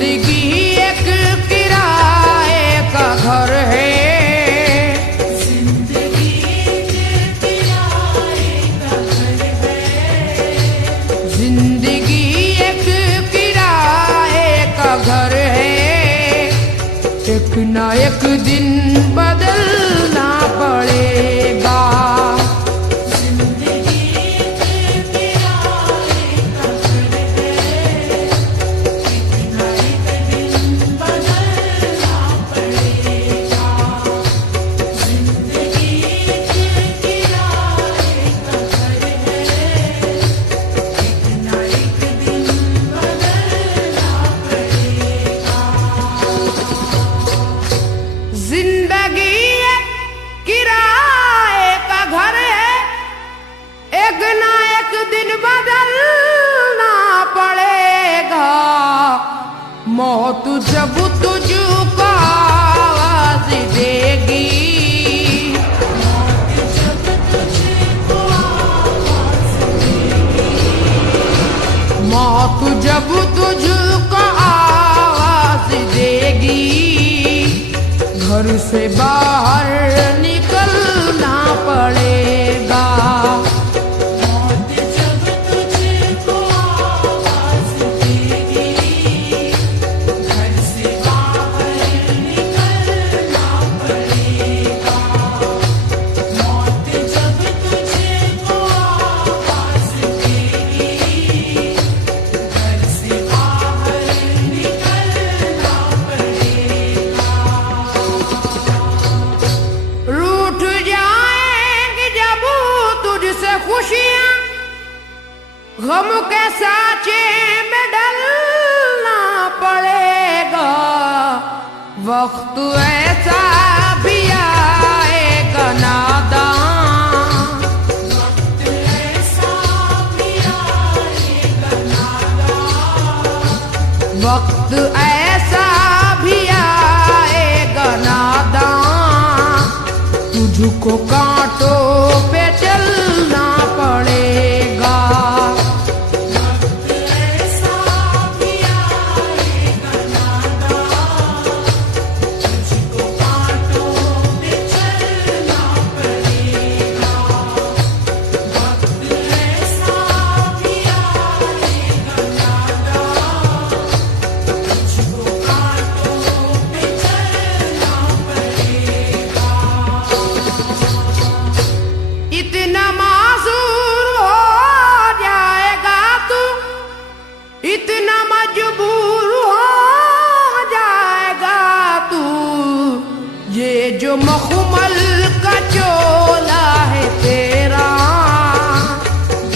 जिंदगी एक किराए का घर है, जिंदगी एक किराए का घर है, जिंदगी एक किराए का घर है। एक ना एक दिन बदलना पड़ेगा, जिंदगी एक किराए का घर है, एक ना एक दिन बदलना पड़ेगा। जिंदगी एक किराए का घर है, एक ना एक दिन बदलना पड़ेगा। जिंदगी एक किराए का घर है, एक ना एक दिन बदलना पड़ेगा। मौत जब तुझको आवाज देगी, जब तुझको आवाज देगी, मौत जब तुझको आवाज देगी, घर से बाहर निकलना पड़ेगा। मौत जब तुझको आवाज देगी, घर से बाहर निकलना पड़ेगा। मौत जब तुझको आवाज देगी, घर से बाहर निकलना पड़ेगा। रूठ जाएंगी जब तुझसे खुशियां, गम के साँचे में डलना पड़ेगा। वक्त ऐसा भी आएगा नादान, वक्त ऐसा भी आएगा नादान, वक्त ऐसा भी आएगा नादान। तुझको कांटों पे चलना पड़ेगा, वक्त ऐसा भी आएगा नादान। तुझको कांटों पे चलना पड़ेगा, वक्त ऐसा भी आएगा नादान। तुझको कांटों पे चलना पड़ेगा। इतना मासूर हो जाएगा तू, इतना मजबूर हो जाएगा तू। ये जो मखमल का चोला है तेरा,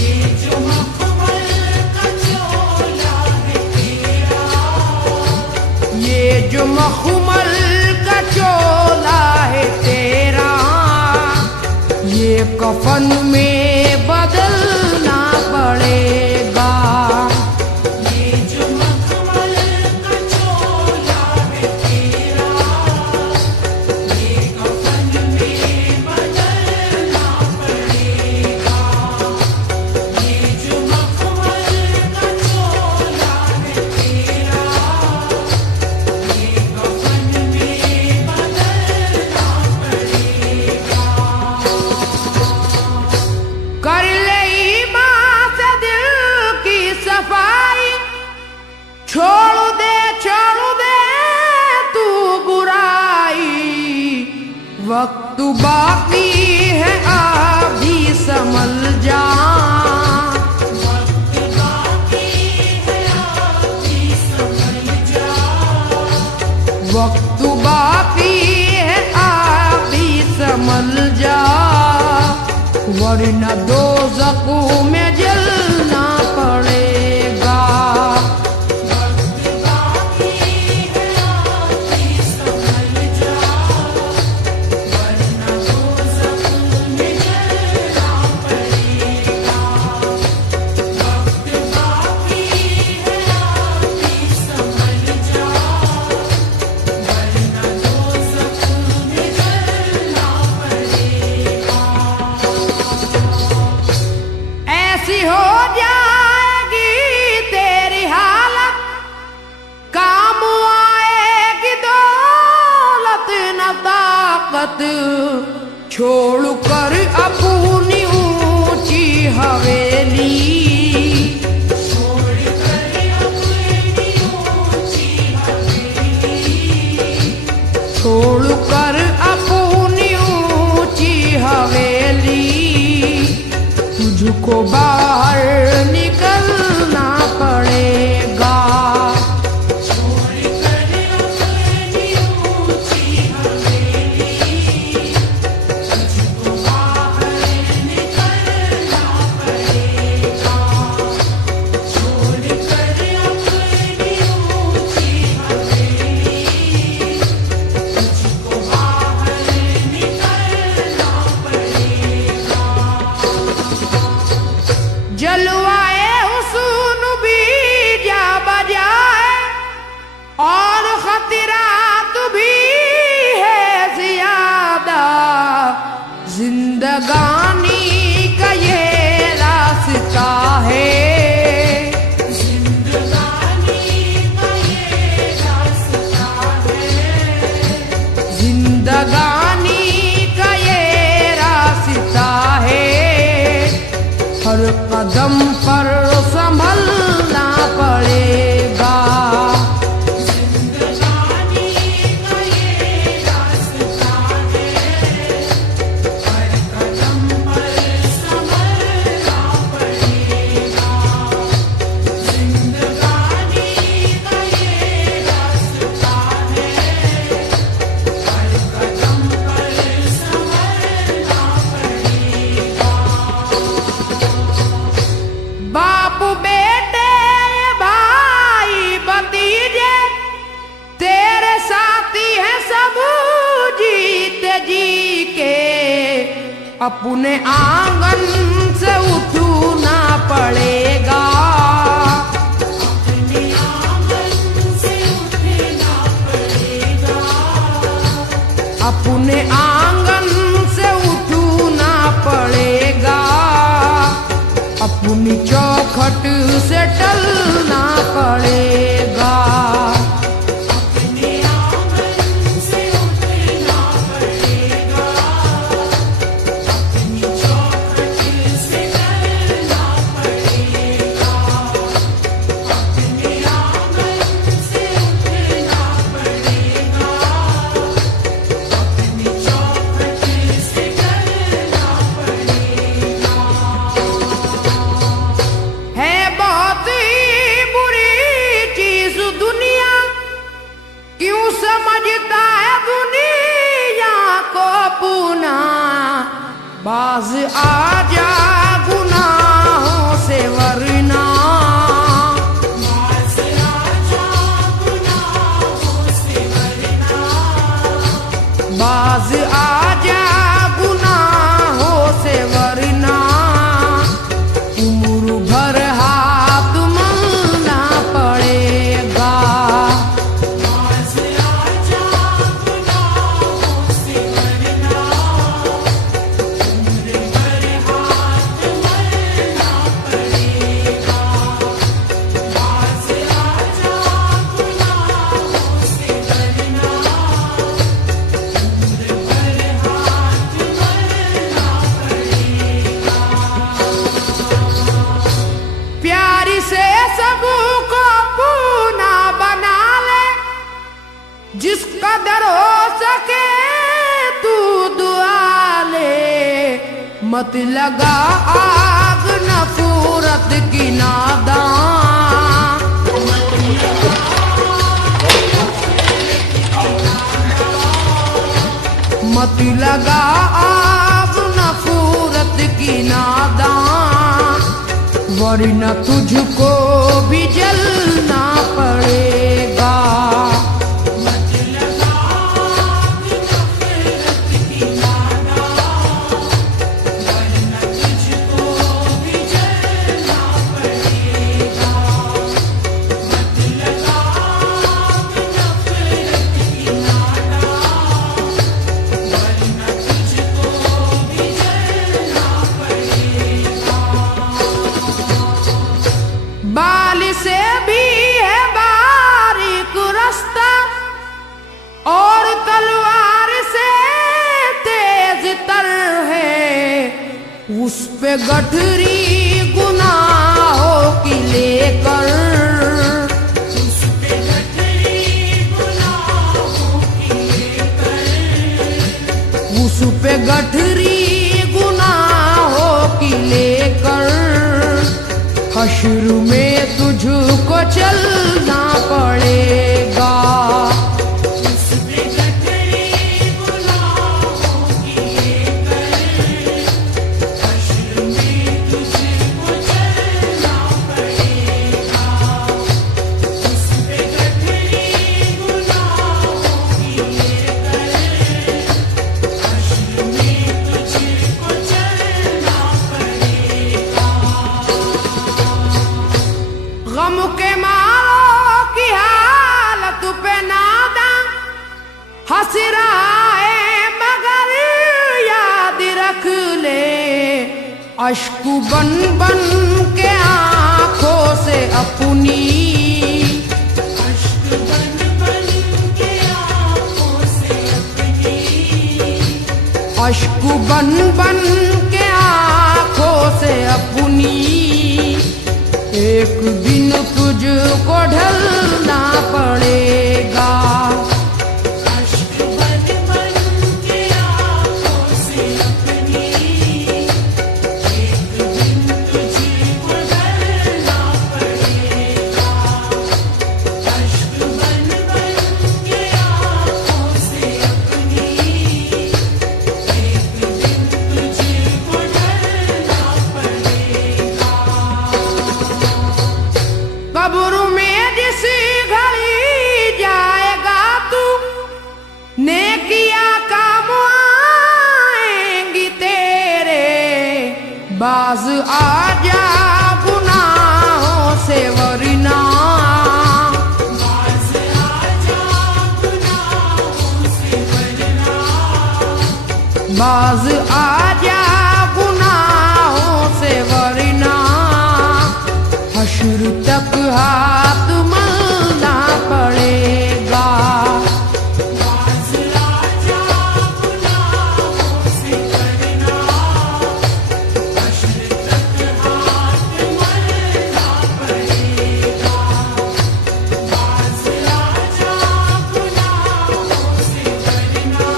ये जो मखमल का चोला है तेरा, ये जो मखमल का चोला है तेरा, ये कफन में बदलना पड़ेगा। ये जो मखमल का चोला है तेरा, ये कफन में बदलना पड़ेगा। ये जो मखमल का चोला है तेरा, ये कफन में बदलना पड़ेगा। कर ले ईमान से दिल की सफाई, छोड़ दे तू बुराई। वक्त बाकी है अभी संभल जा, वक्त बाकी है अभी संभल जा, वक्त बाकी है अभी संभल जा। वरना दोज़ख में जलना पड़ेगा। वक्त बाकी है अभी संभल जा, वरना दोज़ख में जलना पड़ेगा। वक्त बाकी है अभी संभल जा, वरना दोज़ख में जलना पड़ेगा। ऐसी हो ताकत छोड़कर अपनी ऊंची हवेली, छोड़कर अपनी ऊंची हवेली, तुझको बाहर निकलना पड़ेगा। जलवाए हुस्न भी जा बजाए और खतरात भी है ज्यादा, जिंदगानी का ये रास्ता है, जिंदगानी का ये रास्ता है, जिंदगानी का ये रास्ता है। हर कदम पर संभलना पड़ेगा। जिंदगानी का ये रास्ता है, हर कदम पर संभलना पड़ेगा। जिंदगानी का ये रास्ता है, हर कदम पर संभलना पड़ेगा। बाप बेटे भाई भतीजे तेरे साथी हैं सब जीते जी के, अपने आंगन से उठना पड़ेगा। अपने आंगन से उठना पड़ेगा, अपने आंगन से उठना पड़ेगा। अपनी चौखट से टलना पड़ेगा। अपने आंगन से उठना पड़ेगा, अपनी चौखट से टलना पड़ेगा। अपने आंगन से उठना पड़ेगा, अपनी चौखट से टलना पड़ेगा। है बहुत ही बुरी चीज दुनिया, क्यों समझता है दुनिया को अपना। बाज आजा गुनाहों से वरना, बाज आजा गुनाहों से वरना, बाज आजा गुनाहों से वरना। उम्र भर हाथ मलना पड़ेगा। बाज आजा गुनाहों से वरना, उम्र भर हाथ मलना पड़ेगा। बाज आजा गुनाहों से वरना, उम्र भर हाथ मलना पड़ेगा। प्यारी से सबको पूना बना ले, जिस कदर हो सके तू दुआ ले। मत लगा आग नफरत की नादान, मत लगा आग नफरत की नादान, वरना तुझको भी जलना पड़ेगा। मत लगा आग नफरत की नादान, वरना तुझको भी जलना पड़ेगा। मत लगा आग नफरत की नादान, वरना तुझको भी जलना पड़ेगा। बाल से भी है बारी उस पे गठरी गुनाहों की लेकर, उस पे गठरी गुनाहों की लेकर, उस पे गठरी गुनाहों की लेकर, हश्र में तुझको चलना पड़ेगा। उस पे गठरी गुनाहों की लेकर, हश्र में तुझको चलना पड़ेगा। उस पे गठरी गुनाहों की लेकर, हश्र में तुझको चलना पड़ेगा। गम के मारों की हालत पे नादा हंस रहा है, मगर याद रख ले, अश्क बन बन के आंखों से अपनी, अश्क बन बन के आँखों से अपनी, अश्क बन बन के आंखों से अपनी, एक दिन तुझको ढलना पड़ेगा। अश्क बन बन के आँखों से अपनी, एक दिन तुझको ढलना पड़ेगा। अश्क बन बन के आँखों से अपनी, एक दिन तुझको ढलना पड़ेगा। कब्र में जिस घड़ी जाएगा तू, नेकियां काम आएंगी तेरे, बाज आ जा गुनाहों से वरना, बाज़ आजा गुनाहों से वरना, बाज आ जा गुनाहों से वरना, हश्र तक हाथ मलना पड़ेगा। बाज़ आजा गुनाहों से वरना, हश्र तक हाथ मलना पड़ेगा। बाज़ आजा गुनाहों से वरना,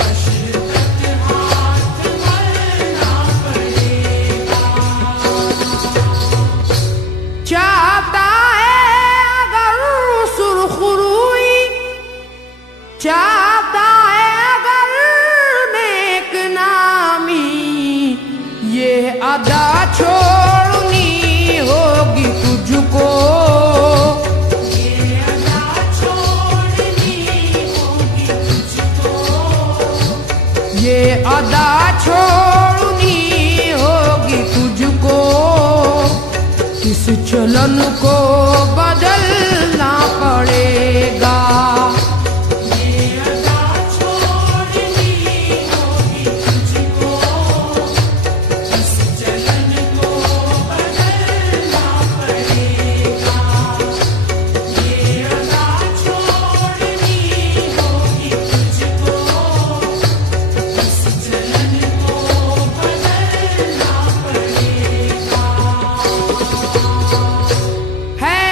हश्र तक हाथ मलना पड़ेगा। चाहता है अगर सुरखरुई, चाहता है अगर नेक नामी, ये अदा छोड़नी होगी तुझको, ये अदा छोड़नी होगी तुझको, ये अदा छोड़नी होगी तुझको, इस चलन को बदलना पड़ेगा। ये अदा छोड़नी होगी तुझको, इस चलन को बदलना पड़ेगा। ये अदा छोड़नी होगी तुझको, इस चलन को बदलना पड़ेगा। है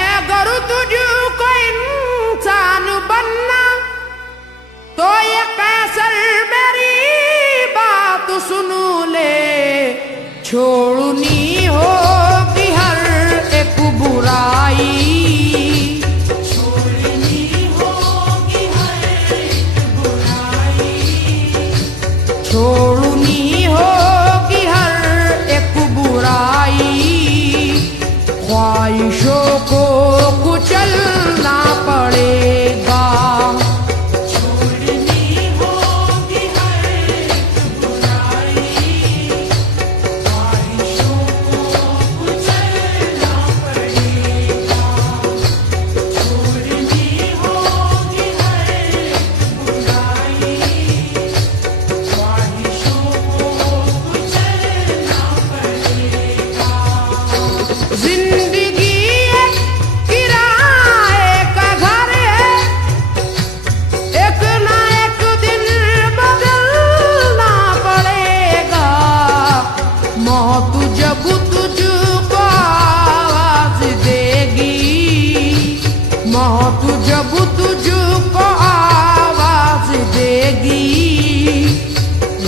जब तुझको आवाज देगी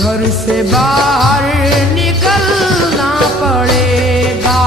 घर से बाहर निकलना पड़ेगा।